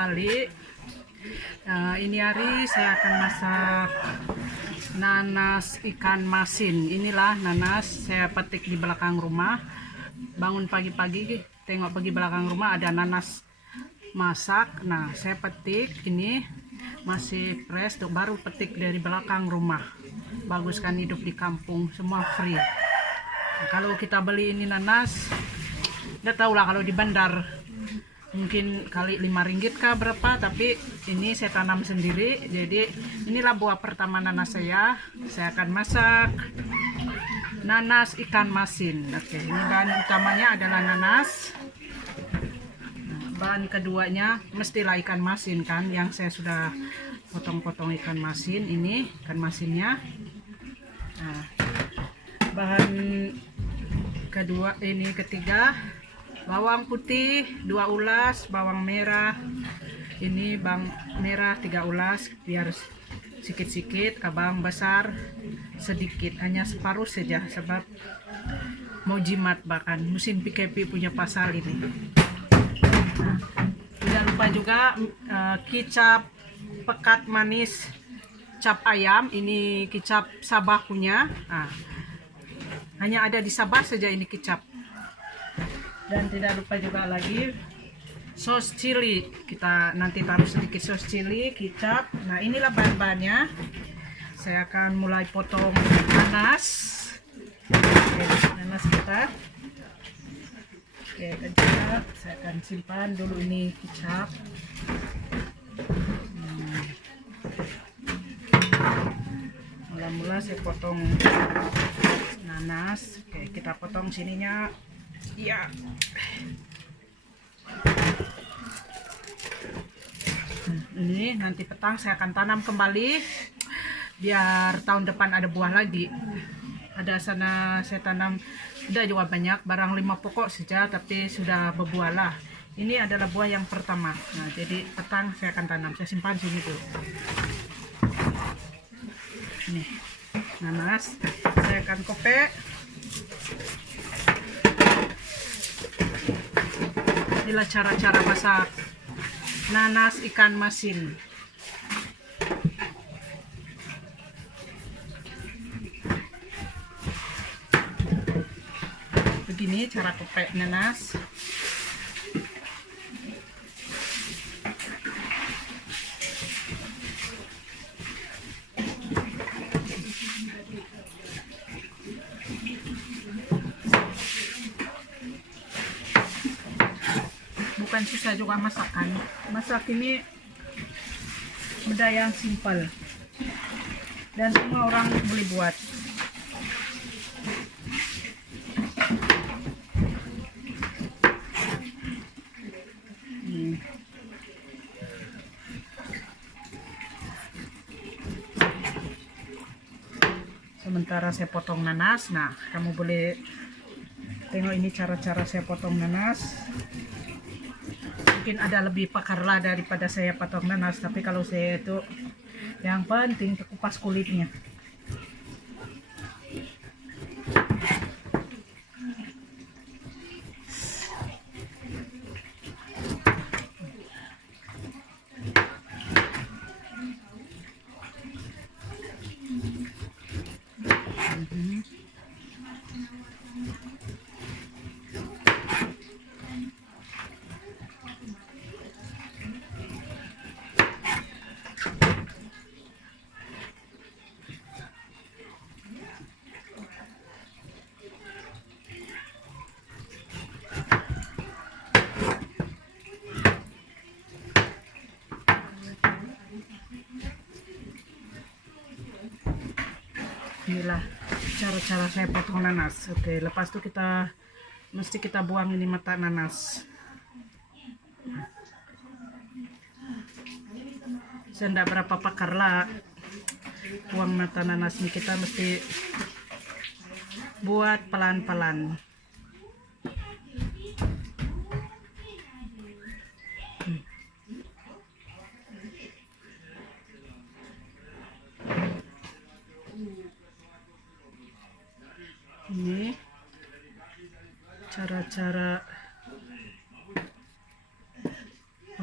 kembali. Ini hari saya akan masak nanas ikan masin. Inilah nanas saya petik di belakang rumah. Bangun pagi-pagi, tengok pergi belakang rumah ada nanas masak. Nah, saya petik ini masih fresh, tuh baru petik dari belakang rumah. Bagus kan, hidup di kampung semua free. Nah, kalau kita beli ini nanas, nggak tahu lah kalau di bandar mungkin kali 5 ringgit kah berapa, tapi ini saya tanam sendiri. Jadi inilah buah pertama nanas saya akan masak nanas ikan masin. Oke, ini bahan utamanya adalah nanas. Bahan keduanya mestilah ikan masin kan, yang saya sudah potong-potong ikan masin. Ini ikan masinnya. Nah, bahan kedua ini ketiga, bawang putih 2 ulas, bawang merah ini bawang merah 3 ulas, biar sikit-sikit, bawang besar sedikit, hanya separuh saja sebab mau jimat, bahkan mesin PKP punya pasal ini. Nah, tidak lupa juga kicap pekat manis cap ayam, ini kicap Sabah punya. Nah, hanya ada di Sabah saja ini kicap. Dan tidak lupa juga lagi sos cili, kita nanti taruh sedikit sos cili, kicap. Nah, inilah bahan-bahannya. Saya akan mulai potong nanas. Oke, nanas kita. Oke, kecap. Saya akan simpan dulu ini kicap. Mula-mula saya potong nanas. Oke, kita potong sininya. Ya. Ini nanti petang saya akan tanam kembali biar tahun depan ada buah lagi. Ada sana saya tanam sudah juga banyak, barang 5 pokok saja, tapi sudah berbuah lah. Ini adalah buah yang pertama. Nah, jadi petang saya akan tanam. Saya simpan sini dulu. Ini nanas saya akan kopek. Inilah cara-cara masak nanas ikan masin. Begini cara kopek nanas. Bukan susah juga masakan. Masak ini benda yang simpel dan semua orang boleh buat. Sementara saya potong nanas. Nah, kamu boleh tengok ini cara-cara saya potong nanas. Mungkin ada lebih pakar lah daripada saya potong nanas, tapi kalau saya itu yang penting kupas kulitnya. Inilah cara-cara saya potong nanas. Oke, lepas itu mesti kita buang ini mata nanas. Saya tidak berapa pakar lah buang mata nanas ini, kita mesti buat pelan-pelan. Ini cara-cara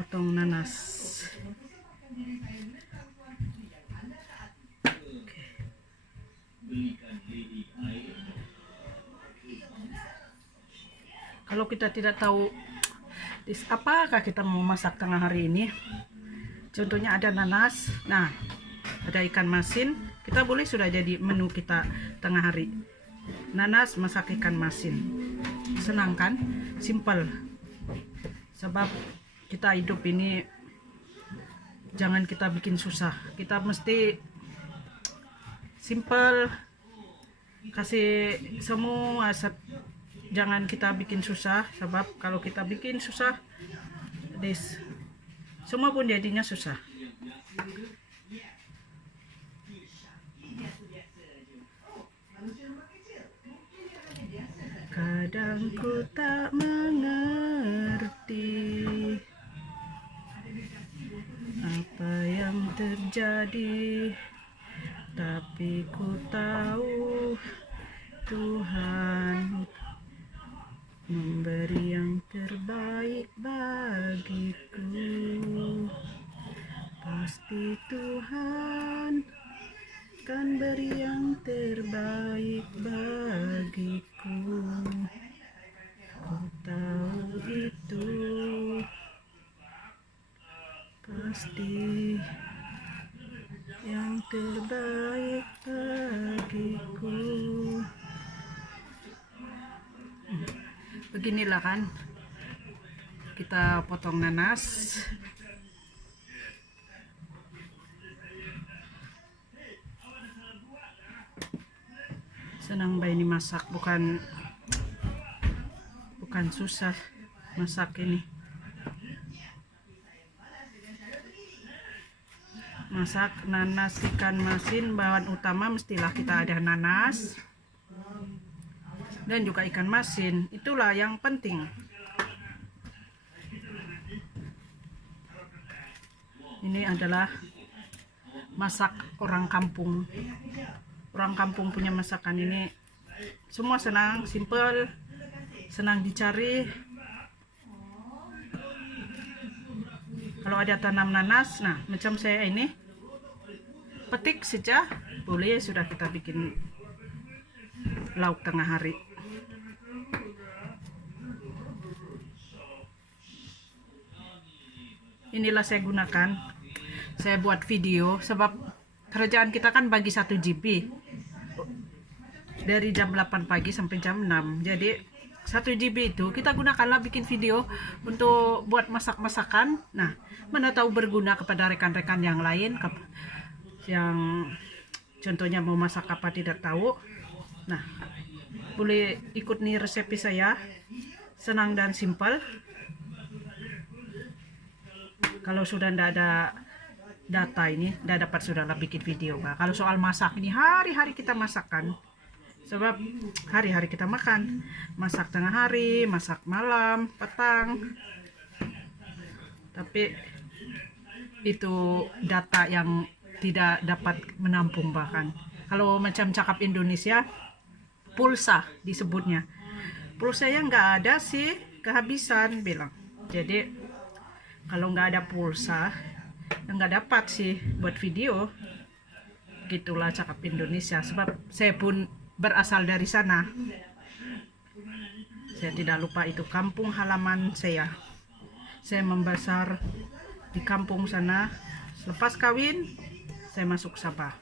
potong nanas. Kalau kita tidak tahu apakah kita mau masak tengah hari ini, contohnya ada nanas, nah ada ikan masin, kita boleh sudah jadi menu kita tengah hari. Nanas masak ikan masin, senang kan, simple. Sebab kita hidup ini jangan kita bikin susah, kita mesti simple, kasih semua. Jangan kita bikin susah, sebab kalau kita bikin susah, semua pun jadinya susah. Kadang ku tak mengerti apa yang terjadi, tapi ku tahu Tuhan memberi yang terbaik bagiku. Pasti Tuhan kan beri yang terbaik bagiku. Ku tahu itu pasti yang terbaik bagiku. Beginilah kan kita potong nanas. Senang ini masak, bukan susah masak ini. Masak nanas ikan masin, bahan utama mestilah kita ada nanas dan juga ikan masin, itulah yang penting. Ini adalah masak orang kampung. Orang kampung punya masakan ini semua senang, simple, senang dicari. Kalau ada tanam nanas, nah macam saya ini, petik saja boleh, sudah kita bikin lauk tengah hari. Inilah saya gunakan, saya buat video sebab kerjaan kita kan bagi 1 GB dari jam 8 pagi sampai jam 6, jadi 1 GB itu kita gunakanlah bikin video untuk buat masak-masakan. Nah, mana tahu berguna kepada rekan-rekan yang lain yang contohnya mau masak apa tidak tahu. Nah, boleh ikut nih resep saya, senang dan simpel. Kalau sudah tidak ada data ini, tidak dapat sudahlah bikin video. Bah. Kalau soal masak ini hari-hari kita masakan, sebab hari-hari kita makan, masak tengah hari, masak malam, petang. Tapi itu data yang tidak dapat menampung. Bahkan kalau macam cakap Indonesia, pulsa disebutnya, pulsa yang nggak ada sih, kehabisan bilang. Jadi kalau nggak ada pulsa, nggak dapat sih buat video. Gitulah cakap Indonesia, sebab saya pun berasal dari sana. Saya tidak lupa itu kampung halaman saya. Saya membesar di kampung sana. Selepas kawin, saya masuk Sabah.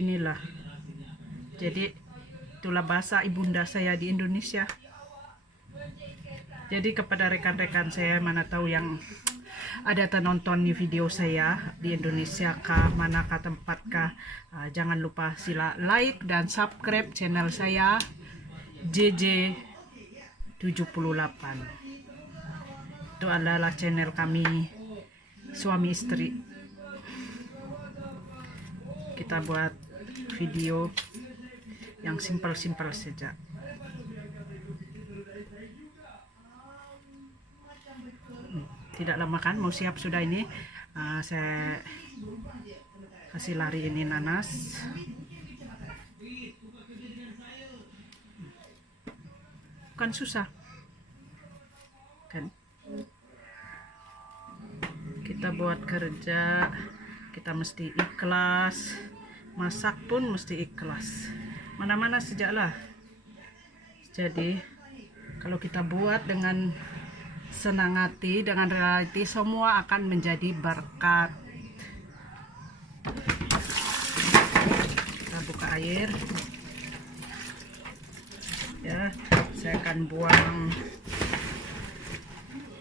Inilah. Jadi itulah bahasa ibunda saya di Indonesia. Jadi kepada rekan-rekan saya, mana tahu yang ada nonton di video saya di Indonesia kah, manakah tempat kah, jangan lupa sila like dan subscribe channel saya JJ78. Itu adalah channel kami suami istri. Kita buat video yang simpel-simpel saja. Tidak lama kan mau siap sudah ini. Saya kasih lari ini nanas. Bukan susah kan. kita buat kerja kita mesti ikhlas, masak pun mesti ikhlas, mana-mana sejaklah. Jadi kalau kita buat dengan senang hati, dengan rela hati, semua akan menjadi berkat. Kita buka air ya, saya akan buang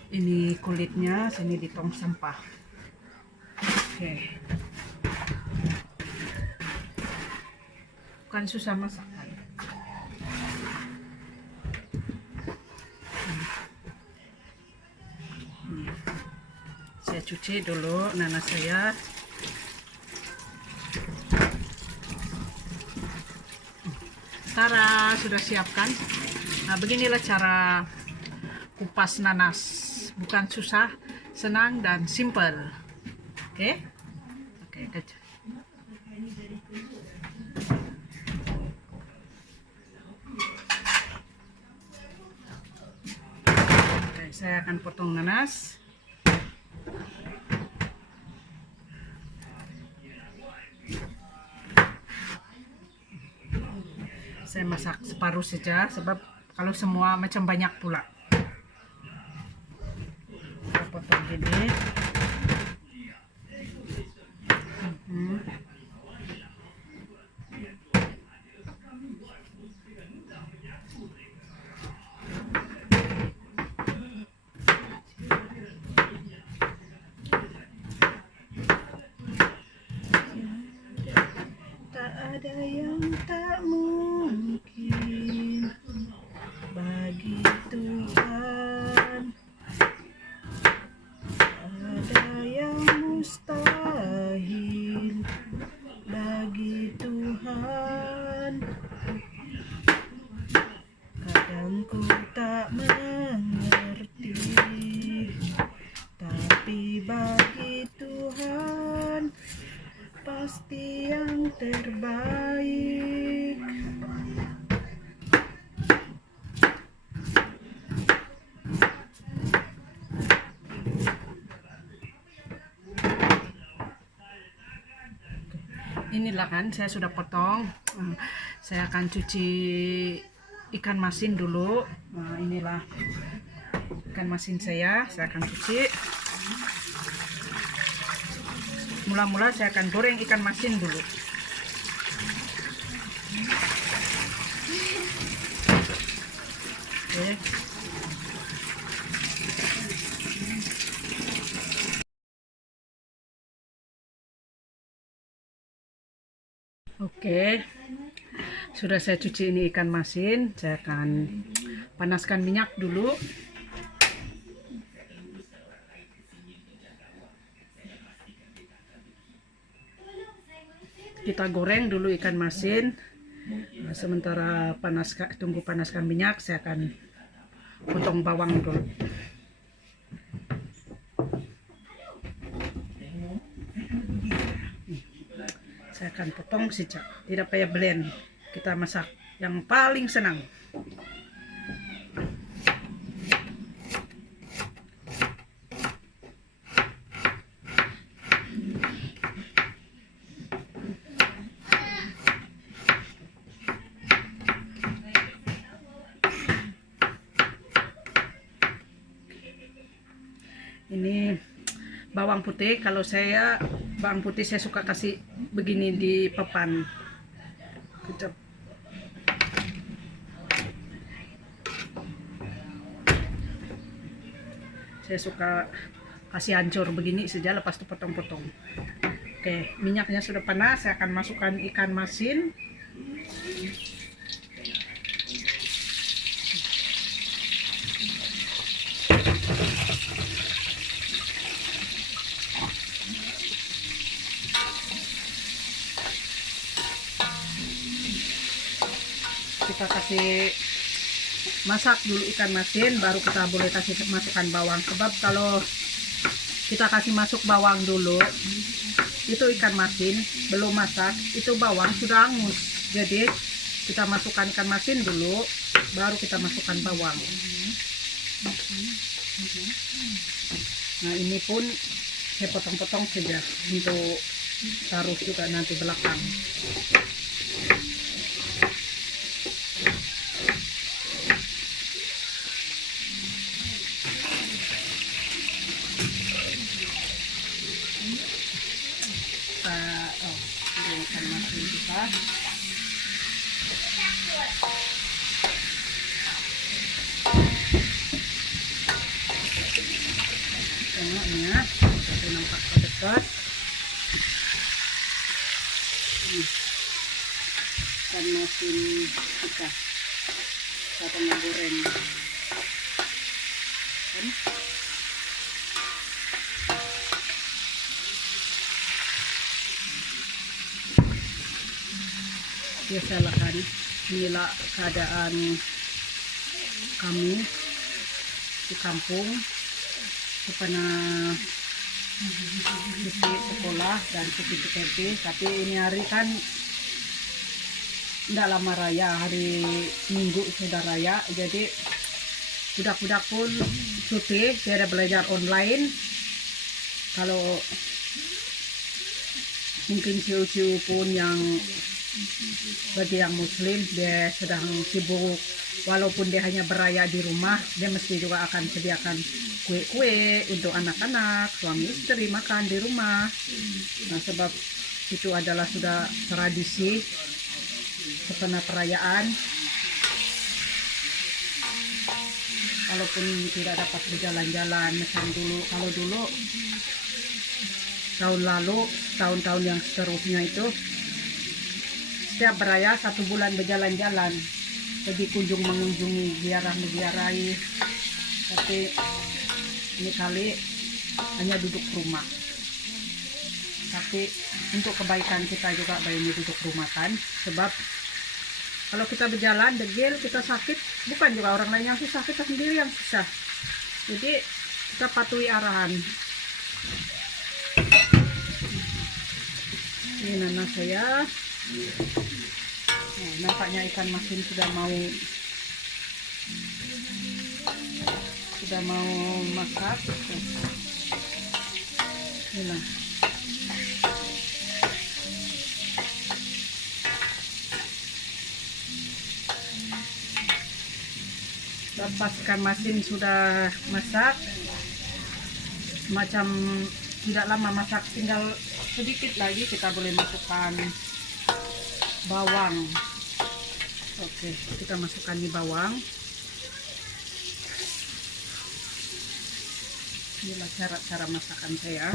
ini kulitnya, sini di tong sampah. Oke. Bukan susah masakan. Saya cuci dulu nanas saya. Tara, sudah siapkan. Nah, beginilah cara kupas nanas. Bukan susah, senang dan simple. Oke? Oke, oke. Saya akan potong nanas. Saya masak separuh saja, sebab kalau semua macam banyak pula. Saya potong gini. Tak ada yang tak mungkin bagi Tuhan, ada yang mustahil bagi Tuhan. Kadang ku tak mengerti, tapi bagi Tuhan pasti yang terbaik. Inilah kan saya sudah potong. Saya akan cuci ikan masin dulu. Nah, inilah ikan masin saya akan cuci. Mula-mula saya akan goreng ikan masin dulu. Oke. Oke, sudah saya cuci ini ikan masin. Saya akan panaskan minyak dulu. Kita goreng dulu ikan masin. Sementara tunggu panaskan minyak, saya akan potong bawang dulu. Saya akan potong saja, tidak payah blend. Kita masak yang paling senang. Ini bawang putih. Kalau saya bawang putih saya suka kasih begini di papan. Kecap. Saya suka kasih hancur begini saja, lepas itu potong-potong. Oke, minyaknya sudah panas. Saya akan masukkan ikan masin. Kita kasih masak dulu ikan masin, baru kita boleh kasih masukkan bawang. Sebab kalau kita kasih masuk bawang dulu, itu ikan masin belum masak, itu bawang sudah hangus. Jadi kita masukkan ikan masin dulu, baru kita masukkan bawang. Nah, ini pun saya potong-potong saja untuk taruh juga nanti belakang. Ini ikan masin kita. Tengoknya, kita nampak dekat. Ikan masin kita tengah goreng. Biasalah kan, inilah keadaan kami di kampung sepanjang sekolah dan seperti tapi ini hari kan tidak lama raya, hari Minggu sudah raya, jadi budak-budak pun cuti, dia ada belajar online. Kalau mungkin ciu-ciu pun yang bagi yang muslim dia sedang sibuk, walaupun dia hanya beraya di rumah, dia mesti juga akan sediakan kue-kue untuk anak-anak, suami istri makan di rumah. Nah, sebab itu adalah sudah tradisi setelah perayaan. Walaupun tidak dapat berjalan-jalan macam dulu, kalau dulu tahun lalu, tahun-tahun yang seterusnya itu setiap beraya 1 bulan berjalan-jalan, pergi kunjung mengunjungi, ziarah-ziarahi. Tapi ini kali hanya duduk rumah. Tapi untuk kebaikan kita juga baiknya duduk rumah kan, sebab kalau kita berjalan degil, kita sakit, bukan juga orang lain yang susah, kita sendiri yang susah. Jadi kita patuhi arahan. Ini nanas saya. Nah, nampaknya ikan masin sudah mau masak. Inilah. Lepas ikan masin sudah masak, macam tidak lama masak, tinggal sedikit lagi kita boleh masukkan bawang. Oke, kita masukkan di bawang. Inilah cara masakan saya.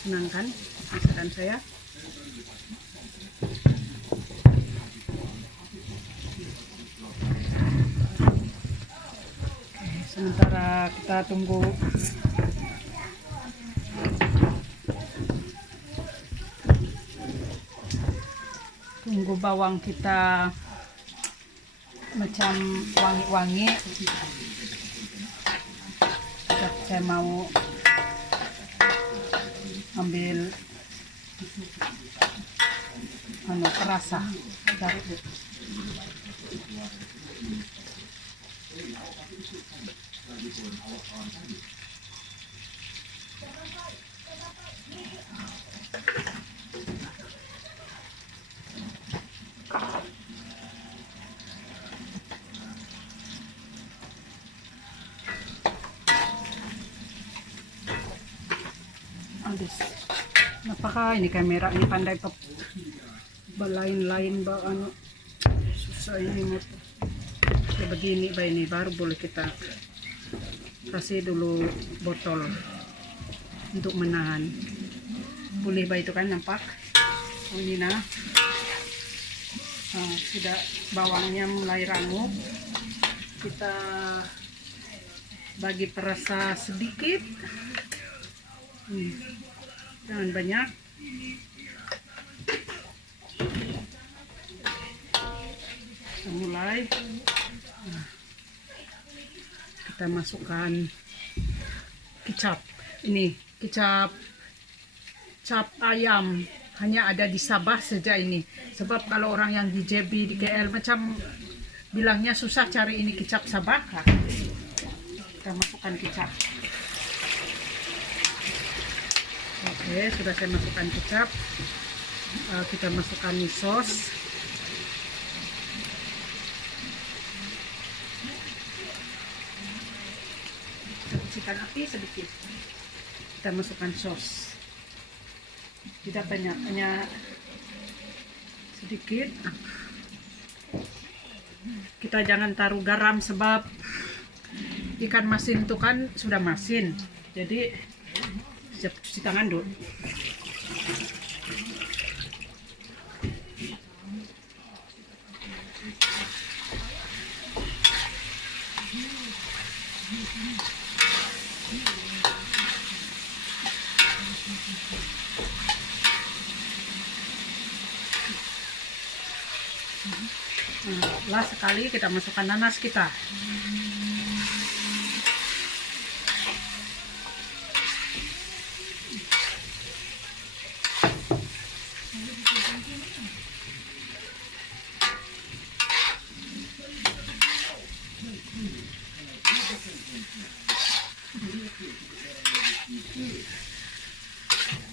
Senang kan masakan saya? Sementara kita tunggu bawang kita macam wangi-wangi, saya mau ambil perasa. Habis. Napaka ini kamera ini pandai lain-lain ba ano, susah ini mo. Ya begini ba ini baru boleh kita kasih dulu botol untuk menahan. Boleh ba itu kan, nampak? Oh, ini nah. Sudah bawangnya mulai rangup. Kita bagi perasa sedikit. Jangan banyak. Kita mulai. Kita masukkan kecap. Ini kecap cap ayam hanya ada di Sabah saja ini. Sebab kalau orang yang di JB, di KL macam bilangnya susah cari ini kecap Sabah. Nah, kita masukkan kecap. Oke, sudah saya masukkan kecap. Kita masukkan mie sos. Kecilkan api sedikit. Kita masukkan sos. Tidak banyak, hanya sedikit. Kita jangan taruh garam sebab ikan masin itu kan sudah masin. Jadi siap cuci tangan dulu. Nah, sekali kita masukkan nanas kita.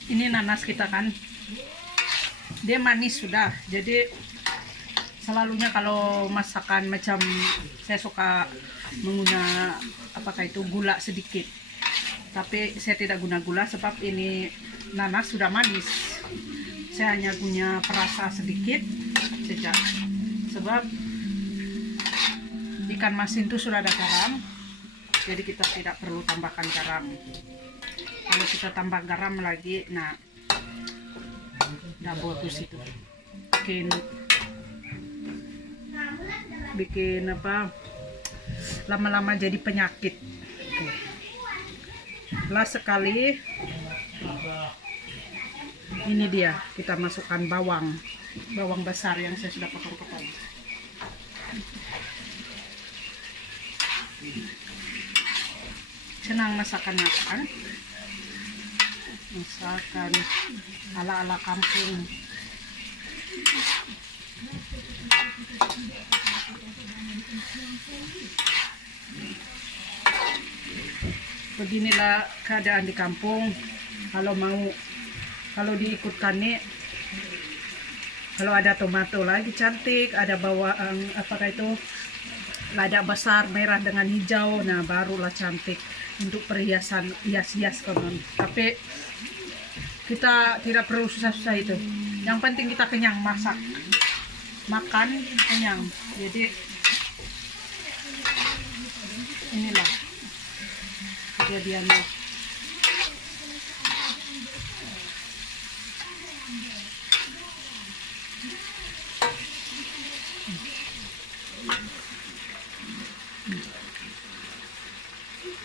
Ini nanas kita kan, dia manis sudah. Jadi selalunya kalau masakan macam saya suka menggunakan apakah itu gula sedikit. Tapi saya tidak guna gula sebab ini nanas sudah manis. Saya hanya punya perasa sedikit saja. Sebab ikan masin itu sudah ada garam, jadi kita tidak perlu tambahkan garam. Kalau kita tambah garam lagi, nah double bagus itu. Bikin apa? Lama-lama jadi penyakit. Oke. Lah sekali ini dia, kita masukkan bawang besar yang saya sudah potong-potong. Senang masakan ala-ala kampung. Beginilah keadaan di kampung. Kalau diikutkan nih, kalau ada tomato lagi cantik, ada bawang apakah itu lada besar merah dengan hijau, nah barulah cantik untuk perhiasan hias-hias konon. Tapi kita tidak perlu susah-susah itu. Yang penting kita kenyang masak, makan kenyang. Jadi inilah kejadiannya.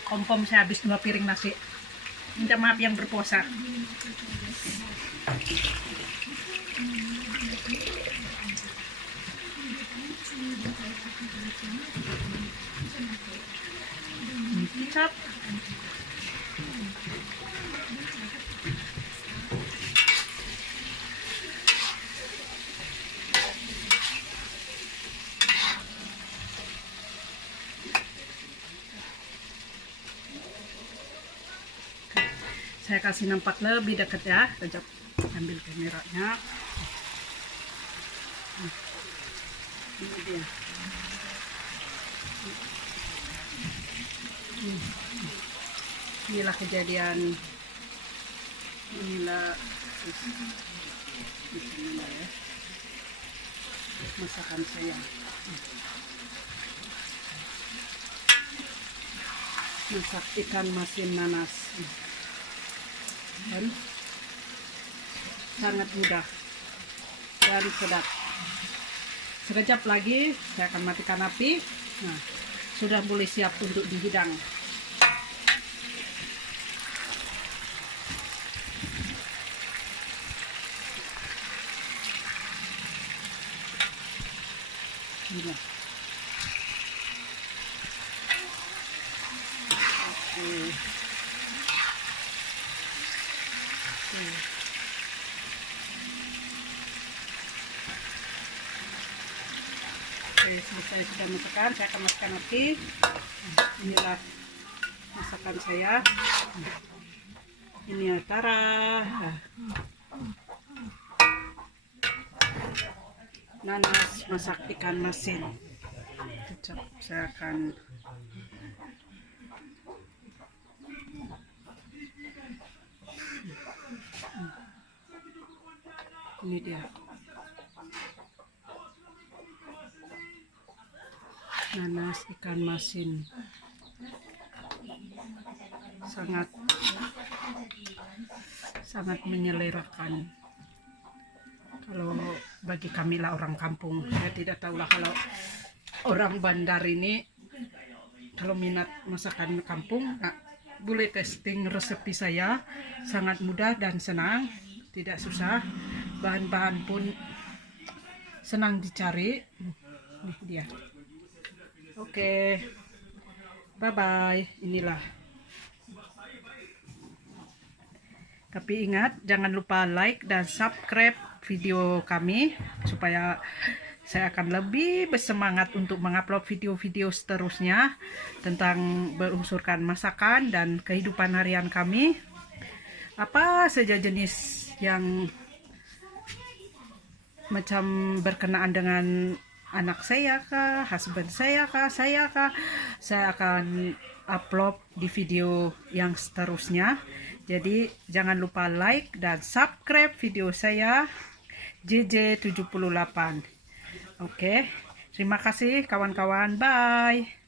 Kompom saya habis 2 piring nasi. Minta maaf yang berpuasa. Kecap. Saya kasih nampak lebih dekat ya. Kejap ambil kameranya. Ini dia. Inilah kejadian. Inilah ya, masakan saya. Masak ikan masin nanas. Dan sangat mudah dan sedap. Sekejap lagi saya akan matikan api. Nah, sudah boleh siap untuk dihidang. Gila. Oke. selesai sudah masukkan, saya akan masukkan lagi. Inilah masakan saya. Ini ya, tara. Nanas masak ikan masin. Cocok. Saya akan ini dia. Nanas ikan masin. Sangat menyelerakan. Kalau bagi kami lah orang kampung, saya tidak tahu lah kalau orang bandar ini kalau minat masakan kampung, boleh testing resepi saya. Sangat mudah dan senang, tidak susah. Bahan-bahan pun senang dicari. Ini dia. Oke, bye-bye. Inilah. Tapi ingat, jangan lupa like dan subscribe video kami supaya saya akan lebih bersemangat untuk mengupload video-video seterusnya tentang berunsurkan masakan dan kehidupan harian kami. Apa saja jenis yang macam berkenaan dengan anak saya kah, husband saya kah, saya akan upload di video yang seterusnya. Jadi jangan lupa like dan subscribe video saya JJ78. Oke, terima kasih kawan-kawan, bye.